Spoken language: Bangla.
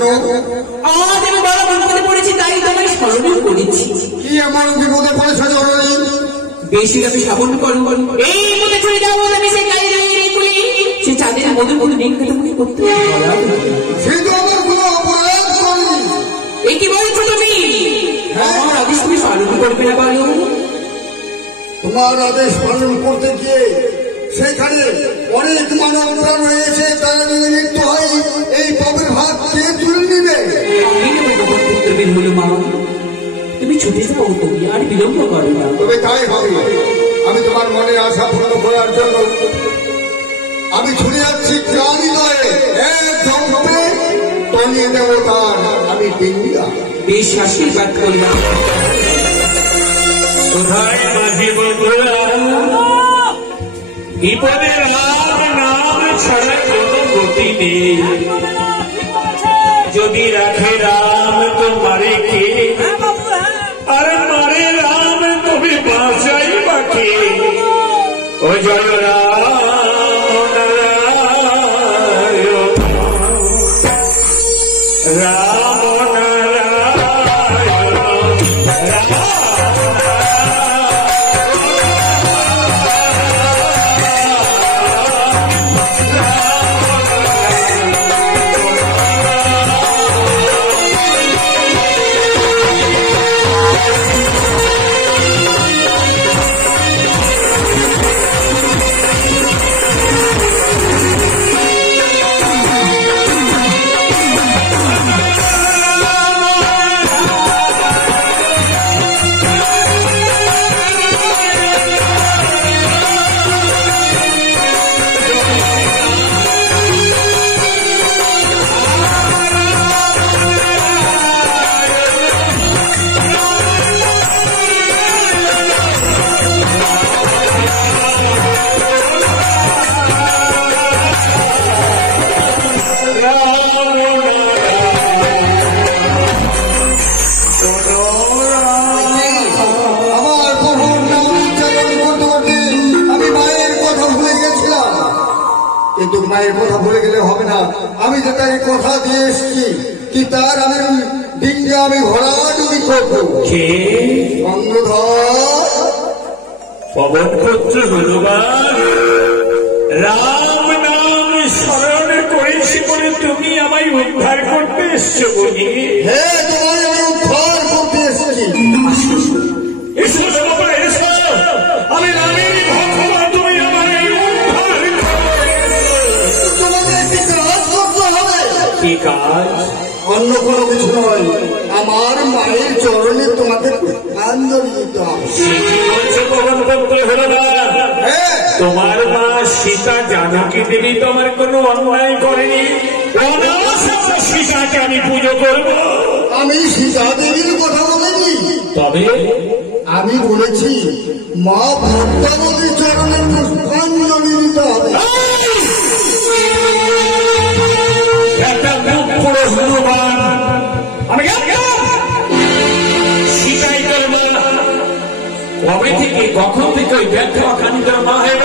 কেন? আজ আমি বড় বিপদে পড়েছি, তাই তোমায় স্মরণ করেছি। কি এমন বিপদে পড়েছ জননী? বেশি আমি সাবন করব, এই মনে চলে যাবো আমি সেই কাইরের কুলি, সে চাঁদের মধুর কোনো দিন কেটে মনে করতে সে তো আমার কোনো অপরাধ করেনি। এই কি বলছো তুমি? আমার আদেশ তুমি পালন করবে না বলো? তোমার আদেশ পালন করতে গিয়ে সেখানে অনেক মানব প্রাণ রয়েছে, তারা যদি মৃত্যু হয় এই পাপের ভাগ কে তুলে নিবে? হলো মা, তুমি ছুটে যাও, তুমি আর বিলম্ব করো না। তবে তাই হবে। আমি তোমার মনের আশা পূর্ণ করার জন্য আমি ছুটে যাচ্ছি প্রাণী নয়, একদম তনিয়ে দেব তার আমি ডিঙ্গা। বেশ আশীর্বাদ করলাম। কোথায় মাঝে বন্ধুরা, বিপদে রাম নাম ছাড়া কোনো গতি নেই। যদি রাখে রাম তোমারে কে, আর মারে রাম তুমি বাঁচাই বাকে। ও জয় রাম রাম মায়ের কথা ভুলে গেলে হবে না। আমি যে তাই কথা দিয়ে এসেছি কি তার আমি ডিঙ্গা আমি ঘোরাডুবি করবো। পবনপুত্র হনুমান, রাম নাম স্মরণ করেছি বলে তুমি আমায় উদ্ধার করতে এসছো বলি? হ্যাঁ, তোমায় আমি উদ্ধার করতে এসেছি। এসো বাবা, এসো। আমি রামের ভক্ত, তুমি আমায় উদ্ধার তোমাকে একটি কাজ করতে হবে। কি কাজ? অন্য কোনো কিছু নয়, আমার মায়ের চরণে তোমাকে পুষ্পাঞ্জলি দিতে হবে। তোমার মা সীতা জানকী দেবী তোমার কোনো অন্যায় করেনি, সীতাকে আমি পুজো করব। আমি সীতা দেবীর কথা বলিনি, তবে আমি বলেছি মা ভক্তবতীর চরণে পুষ্পাঞ্জলি দিতে হবে। একটা মুখ পুরো হনুমান, আমি সীতাই তোর মা। কবে থেকে কখন থেকে ওই ব্যাখ্যা খানি তোর মা হয়ে